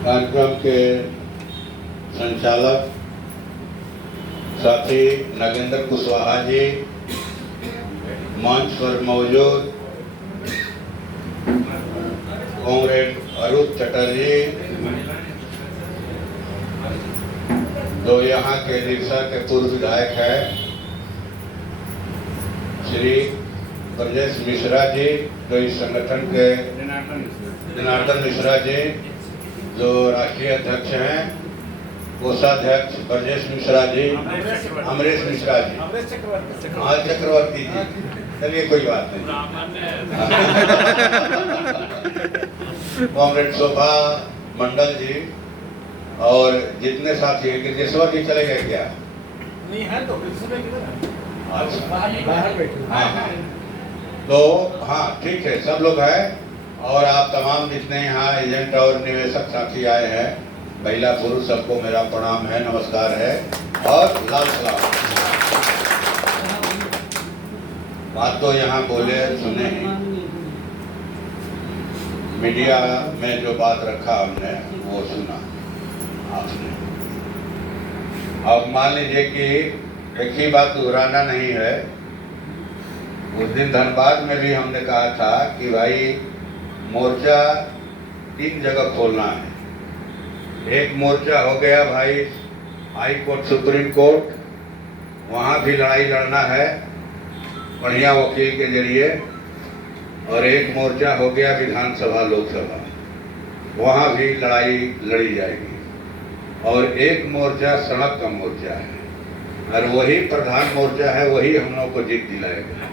कार्यक्रम के संचालक साथी नागेंद्र कुशवाहा जी, मंच पर मौजूद कॉमरेड अरूप चटर्जी, जो यहाँ के रिक्शा के पूर्व विधायक है, श्री ब्रजेश मिश्रा जी, जो इस संगठन के जनार्दन मिश्रा जी, जो राष्ट्रीय अध्यक्ष हैं, कोषाध्यक्ष ब्रजेश मिश्रा जी, अमरीश मिश्रा जी, चक्रवर्ती जी, चलिए कोई बात नहीं, कॉमरेड शोभा मंडल जी और जितने साथी हैं। गिरजेश्वर जी चले गए क्या? नहीं है तो बाहर बैठे। हाँ, तो हाँ ठीक है, सब लोग हैं और आप तमाम जितने यहाँ एजेंट और निवेशक साथी आए हैं, महिला पुरुष सबको मेरा प्रणाम है, नमस्कार है और लाल सलाम। बात तो यहाँ बोले सुने ही, मीडिया में जो बात रखा हमने वो सुना आपने। अब मान लीजिए कि एक ही बात दोहराना नहीं है। उस दिन धनबाद में भी हमने कहा था कि भाई मोर्चा 3 जगह खोलना है। एक मोर्चा हो गया भाई हाई कोर्ट सुप्रीम कोर्ट, वहाँ भी लड़ाई लड़ना है बढ़िया वकील के जरिए, और एक मोर्चा हो गया विधानसभा लोकसभा, वहाँ भी लड़ाई लड़ी जाएगी, और एक मोर्चा सड़क का मोर्चा है और वही प्रधान मोर्चा है, वही हम लोग को जीत दिलाएगा।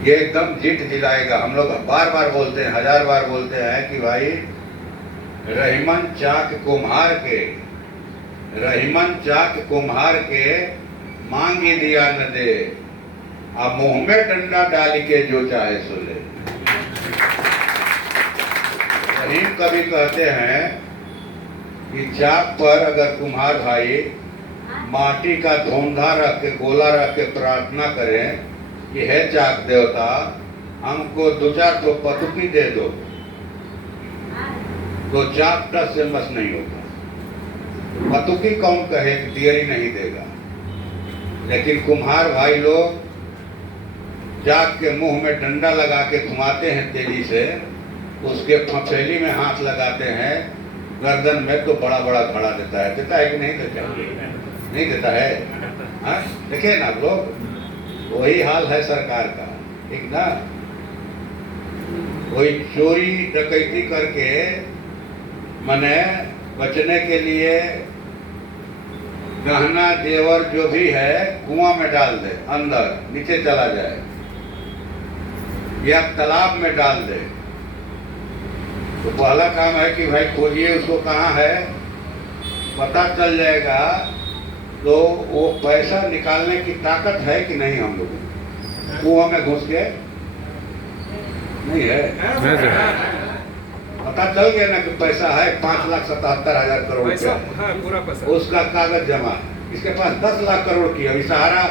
ये एकदम जीत दिलाएगा। हम लोग बार बार बोलते हैं, 1000 बार बोलते हैं कि भाई रहीमन चाक कुम्हार के मांगी दिया न दे, अब मुंह में डंडा डाल के जो चाहे सो ले। रहीम कभी कहते हैं कि चाक पर अगर कुम्हार भाई माटी का धोंधा रख के गोला रख के प्रार्थना करें कि हे चाक देवता हमको 2-4 तो पतुकी दे दो, तो चाक टस से मस नहीं होगा। पतुकी कौन कहे कि दियरी नहीं देगा, लेकिन कुम्हार भाई लोग चाक के मुंह में डंडा लगा के घुमाते हैं तेजी से, उसके फफेली में हाथ लगाते हैं, गर्दन में तो बड़ा बड़ा घड़ा देता है कि नहीं देता? नहीं देता है। हाँ देखिए ना लोग, वही हाल है सरकार का, ठीक ना। कोई चोरी डकैती करके मने बचने के लिए गहना जेवर जो भी है कुआं में डाल दे, अंदर नीचे चला जाए या तालाब में डाल दे, तो पहला काम है कि भाई खोजिए उसको कहाँ है, पता चल जाएगा तो वो पैसा निकालने की ताकत है कि नहीं हम लोगों को? हमें घुस के नहीं है, पता चल गया ना कि पैसा है 5,77,000 करोड़ रुपया, पूरा पैसा उसका कागज जमा है। इसके पास 10 लाख करोड़ की। अभी सहारा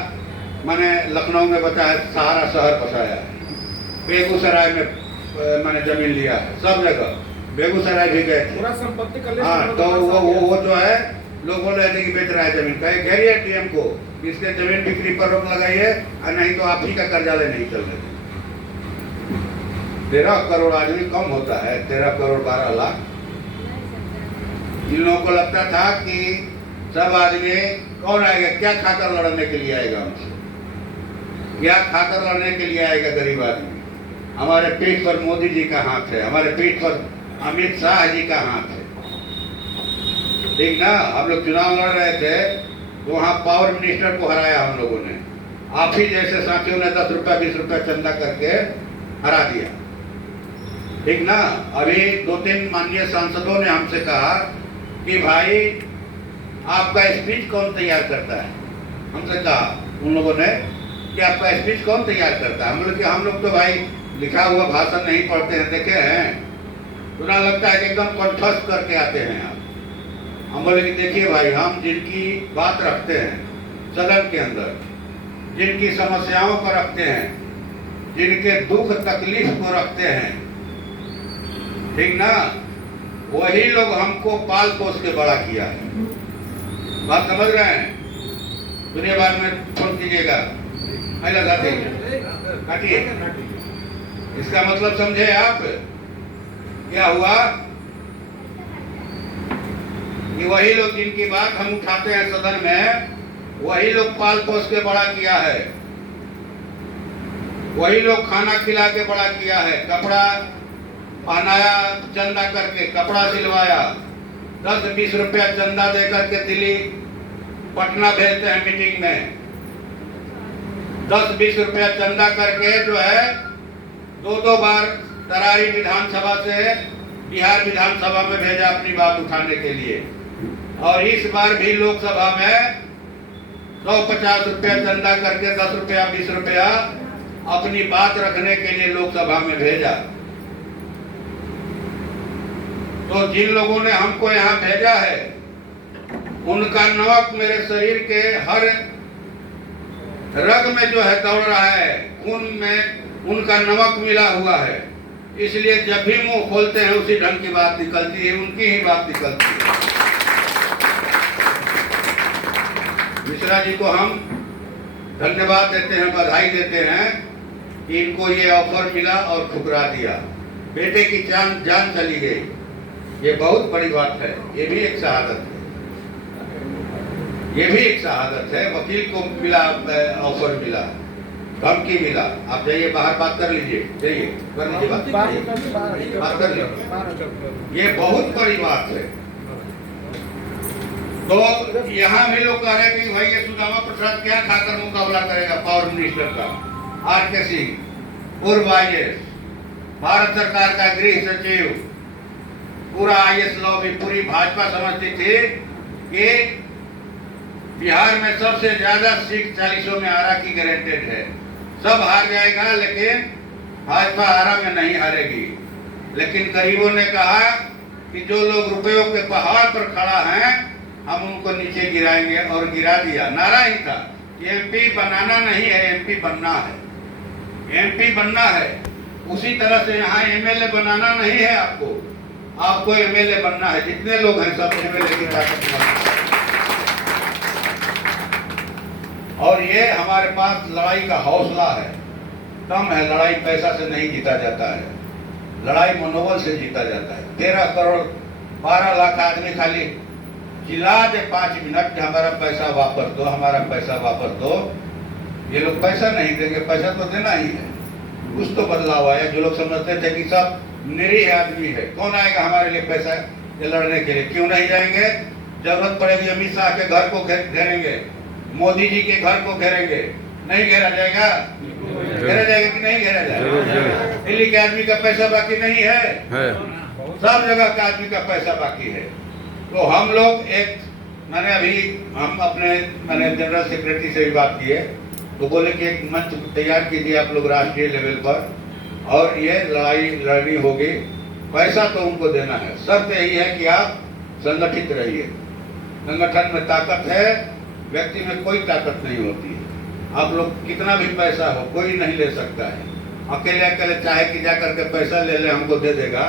मैंने लखनऊ में बताया, सहारा शहर बसाया है, बेगूसराय में मैंने जमीन लिया है, सब जगह, बेगूसराय भी गए थे, पूरा संपत्ति कर। हाँ, तो वो जो है लोग बोल रहे थे कि बेच रहा है जमीन, कहे घेरिए टीएम को, इसके जमीन बिक्री पर रोक लगाइए और नहीं तो आप ही का कर्जा ले नहीं चल रहे। 13 करोड़ आदमी कम होता है, 13 करोड़ 12 लाख। जिन लोगों को लगता था कि सब आदमी कौन आएगा, क्या खाकर लड़ने के लिए आएगा हमसे, क्या खाकर लड़ने के लिए आएगा गरीब आदमी। हमारे पीठ पर मोदी जी का हाथ है, हमारे पीठ पर अमित शाह जी का हाथ है, ठीक ना। हम लोग चुनाव लड़ रहे थे तो वहाँ पावर मिनिस्टर को हराया हम लोगों ने, आप ही जैसे साथियों ने 10 रुपया 20 रुपया चंदा करके हरा दिया, ठीक ना। अभी 2-3 माननीय सांसदों ने हमसे कहा कि भाई आपका स्पीच कौन तैयार करता है। हमसे कहा उन लोगों ने कि आपका स्पीच कौन तैयार करता है। हम लोग तो भाई लिखा हुआ भाषण नहीं पढ़ते हैं, देखे हैं, सुना लगता है कि एकदम कंठस्थ करके आते हैं आप। हम बोले कि देखिए भाई, हम जिनकी बात रखते हैं सदन के अंदर, जिनकी समस्याओं को रखते हैं, जिनके दुख तकलीफ को रखते हैं, ठीक ना, वही लोग हमको पाल पोस के बड़ा किया है। बात समझ रहे हैं? दुनिया भर में फोन कीजिएगा, महिला जाते काटिए। इसका मतलब समझे आप क्या हुआ कि वही लोग जिनकी बात हम उठाते हैं सदन में, वही लोग पाल पोस के बड़ा किया है, वही लोग खाना खिला के बड़ा किया है, कपड़ा पहनाया, चंदा करके कपड़ा सिलवाया, 10-20 रुपया चंदा दे करके दिल्ली पटना भेजते हैं मीटिंग में, 10-20 रुपया चंदा करके जो है 2-2 बार तरारी विधानसभा से बिहार विधानसभा में भेजा अपनी बात उठाने के लिए। और इस बार भी लोकसभा में 150 रुपया चंदा करके 10 रुपया 20 रुपया अपनी बात रखने के लिए लोकसभा में भेजा। तो जिन लोगों ने हमको यहाँ भेजा है, उनका नमक मेरे शरीर के हर रग में जो है दौड़ रहा है, खून में उनका नमक मिला हुआ है। इसलिए जब भी मुंह खोलते हैं उसी ढंग की बात निकलती है, उनकी ही बात निकलती है। मिश्रा जी को हम धन्यवाद देते हैं, बधाई देते हैं कि इनको ये ऑफर मिला और ठुकरा दिया। बेटे की जान चली गई, ये बहुत बड़ी बात है। ये भी एक शहादत है, ये भी एक शहादत है। वकील को मिला, ऑफर मिला, धमकी मिला। आप जाइए बाहर बात कर लीजिए, जाइए कर लीजिए बात कर लीजिए। ये बहुत बड़ी बात है। तो यहाँ भी लोग कह रहे थे कि भाई ये सुदामा प्रसाद क्या खाकर मुकाबला करेगा पावर मिनिस्टर का। आर.के. सिंह, पूर्व IAS, भारत सरकार का गृह सचिव, पूरा IAS लॉबी, पूरी भाजपा समझती थी कि बिहार में सबसे ज्यादा सीट 40 में आरा की गारंटेड है, सब हार जाएगा, लेकिन भाजपा आरा में नहीं हारेगी। लेकिन गरीबों ने कहा कि जो लोग रुपयों के पहाड़ पर खड़ा हैं, हम उनको नीचे गिराएंगे, और गिरा दिया। नारा ही था, MP बनाना नहीं है, MP बनना है, MP बनना है। उसी तरह से यहाँ MLA बनाना नहीं है, आपको MLA बनना है। जितने लोग हैं सब MLA की ताकत में। और ये हमारे पास लड़ाई का हौसला है, दम है। लड़ाई पैसा से नहीं जीता जाता है, लड़ाई मनोबल से जीता जाता है। 13 करोड़ 12 लाख आदमी खाली चिल्ला दे 5 मिनट हमारा पैसा वापस दो, हमारा पैसा वापस दो। ये लोग पैसा नहीं देंगे, पैसा तो देना ही है। कुछ तो बदलाव आया। जो लोग समझते थे कि सब निरीह आदमी है, कौन आएगा हमारे लिए पैसा ये लड़ने के लिए? क्यों नहीं जाएंगे? जरूरत पड़ेगी अमित शाह के घर को घेरेंगे, मोदी जी के घर को घेरेंगे। नहीं घेरा जाएगा? घेरा जाएगा कि नहीं घेरा जाएगा? दिल्ली के आदमी का पैसा बाकी नहीं है, सब जगह का आदमी का पैसा बाकी है। तो हम लोग मैंने अपने जनरल सेक्रेटरी से भी बात की है, तो बोले कि एक मंच तैयार कीजिए आप लोग राष्ट्रीय लेवल पर, और ये लड़ाई लड़नी होगी। पैसा तो उनको देना है, शर्त यही है कि आप संगठित रहिए। संगठन में ताकत है, व्यक्ति में कोई ताकत नहीं होती है। आप लोग कितना भी पैसा हो, कोई नहीं ले सकता है। अकेले अकेले चाहे कि जा करके पैसा ले ले, हमको दे देगा,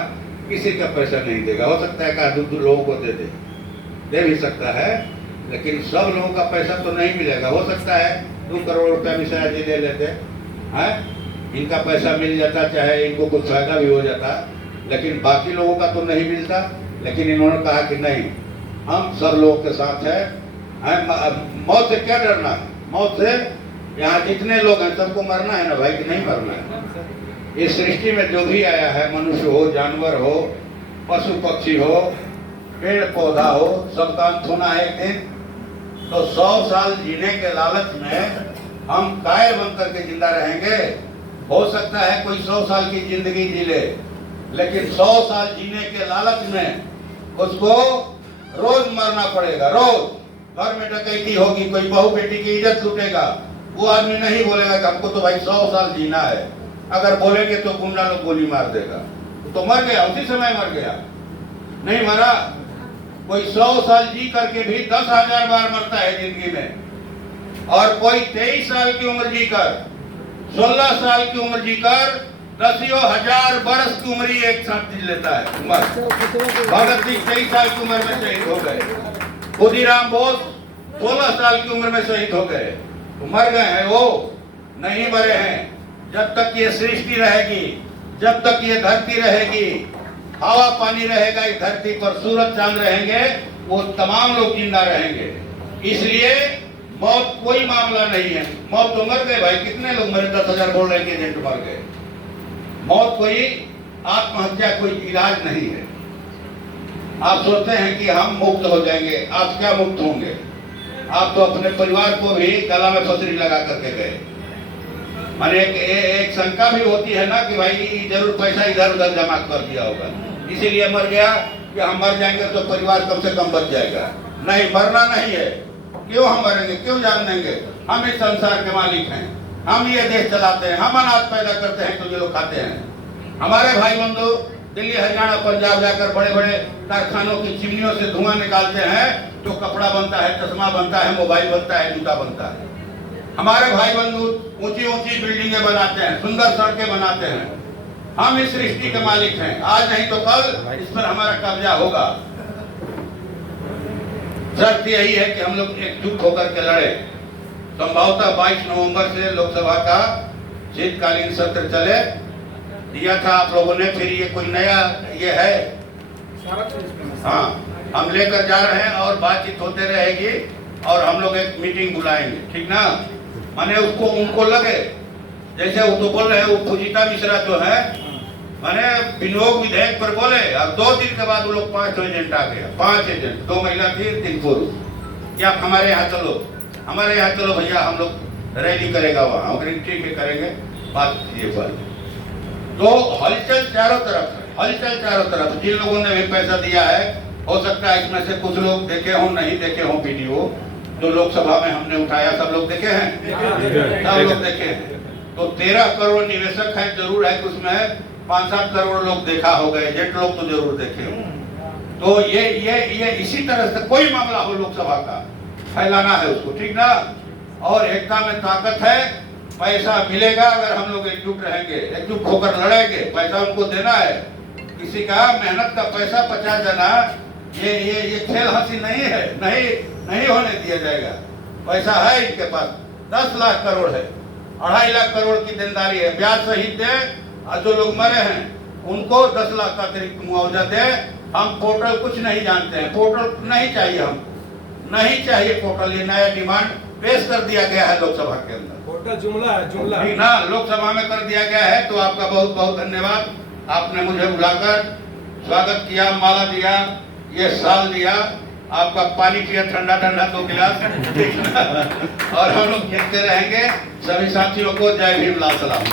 किसी का पैसा नहीं देगा। हो सकता है कि 2 लोगों को दे भी सकता है, लेकिन सब लोगों का पैसा तो नहीं मिलेगा। हो सकता है 2 करोड़ रुपया मिश्रा जी ले लेते हैं, इनका पैसा मिल जाता, चाहे इनको कुछ फायदा भी हो जाता, लेकिन बाकी लोगों का तो नहीं मिलता। लेकिन इन्होंने कहा कि नहीं, हम सब लोगों के साथ है। मौत से क्या डरना है? मौत से यहाँ जितने लोग हैं सबको मरना है ना भाई, कि नहीं मरना है? इस सृष्टि में जो भी आया है, मनुष्य हो, जानवर हो, पशु पक्षी हो, पेड़ पौधा हो, सबका अंत होना है एक दिन। तो 100 साल जीने के लालच में हम कायर बन करके जिंदा रहेंगे। हो सकता है कोई 100 साल की जिंदगी जी ले, लेकिन 100 साल जीने के लालच में उसको रोज मरना पड़ेगा। रोज घर में डकैती होगी, कोई बहू बेटी की इज्जत लूटेगा, वो आदमी नहीं बोलेगा कि हमको तो भाई 100 साल जीना है। अगर बोलेंगे तो गुंडा लोग गोली मार देगा, तो मर गया, उसी समय मर गया। नहीं मरा, कोई 100 साल जी करके भी 10,000 बार मरता है जिंदगी में। और कोई 23 साल की उम्र जीकर, 16 साल की उम्र जीकर दसियों हजार बरस की उम्र ही एक साथ जी लेता है उम्र। भगत सिंह 23 साल की उम्र में शहीद हो गए। खुदीराम बोस 16 साल की उम्र में शहीद हो गए। तो मर गए हैं, वो नहीं मरे हैं। जब तक ये सृष्टि रहेगी, जब तक ये धरती रहेगी, हवा पानी रहेगा इस धरती पर, सूरज चांद रहेंगे, वो तमाम लोग जिंदा रहेंगे। इसलिए मौत कोई मामला नहीं है। मौत तो मर गए भाई, कितने लोग मरे? 10,000 बोल रहे हैं कि एजेंट मर गए। मौत कोई आत्महत्या कोई इलाज नहीं है। आप सोचते हैं कि हम मुक्त हो जाएंगे, आप क्या मुक्त होंगे? आप तो अपने परिवार को भी गला में फसरी लगा करके गए। माने एक शंका भी होती है ना कि भाई जरूर पैसा इधर उधर जमा कर दिया होगा, इसीलिए मर गया कि हम मर जाएंगे तो परिवार कम से कम बच जाएगा। नहीं, मरना नहीं है। क्यों हम मरेंगे, क्यों जान देंगे? हम इस संसार के मालिक हैं, हम ये देश चलाते हैं, हम अनाज पैदा करते हैं तो ये लोग खाते हैं। हमारे भाई बंधु दिल्ली हरियाणा पंजाब जाकर बड़े बड़े कारखानों की चिमनियों से धुआं निकालते हैं, तो कपड़ा बनता है, चश्मा बनता है, मोबाइल बनता है, जूता बनता है। हमारे भाई बंधु ऊंची ऊंची बिल्डिंगें बनाते हैं, सुंदर सड़कें बनाते हैं। हम इस सृष्टि के मालिक हैं, आज नहीं तो कल इस पर हमारा कब्जा होगा। शर्त यही है कि हम लोग एकजुट होकर के लड़े। संभवतः 22 नवंबर से लोकसभा का शीतकालीन सत्र चले दिया था आप लोगों ने, फिर ये कोई नया ये है? हाँ, हम लेकर जा रहे हैं और बातचीत होते रहेगी और हम लोग एक मीटिंग बुलाएंगे, ठीक ना? माने उसको उनको लगे, जैसे वो तो बोल रहे हैं, वो पूजिता मिश्रा जो है माने विनियोग विधेयक पर बोले और 2 दिन के बाद वो लोग 5 एजेंट आ गया। 5 एजेंट, 2 महिला थी, 3 पुरुष। क्या हमारे यहाँ चलो, हमारे यहाँ चलो भैया, हम लोग रैली करेगा वहाँ। हम ठीक है, करेंगे, बात कीजिए पर। तो हलचल चारों तरफ है, हलचल चारों तरफ। जिन लोगों ने भी पैसा दिया है, हो सकता है इसमें से कुछ लोग देखे हों, नहीं देखे हों वीडियो जो लोकसभा में हमने उठाया। सब लोग देखे हैं, सब लोग देखे हैं। तो 13 करोड़ निवेशक हैं, जरूर है कि उसमें 5-7 करोड़ लोग देखा होगा, एजेंट लोग तो जरूर देखे हो। तो ये इसी तरह से कोई मामला हो लोकसभा का फैलाना है उसको, ठीक ना? और एकता में ताकत है। पैसा मिलेगा अगर हम लोग एकजुट रहेंगे, एकजुट होकर लड़ेंगे। पैसा उनको देना है, किसी का मेहनत का पैसा 50 देना, ये खेल हंसी नहीं है, नहीं होने दिया जाएगा। पैसा है इनके पास, 10 लाख करोड़ है, 2.5 लाख करोड़ की देनदारी है। ब्याज सहित दे, और जो लोग मरे हैं उनको 10 लाख का अतिरिक्त मुआवजा दे। हम पोर्टल कुछ नहीं जानते हैं, पोर्टल नहीं चाहिए, हम नहीं चाहिए पोर्टल। ये नया डिमांड पेश कर दिया गया है लोकसभा के अंदर। पोर्टल जुमला है, जुमला ठीक ना? लोकसभा में कर दिया गया है। तो आपका बहुत बहुत धन्यवाद, आपने मुझे बुलाकर स्वागत किया, माला दिया, ये साल दिया, आपका पानी पिया ठंडा ठंडा 2 गिलास और हम लोग खेलते रहेंगे। सभी साथियों को जय भीम, लाल सलाम।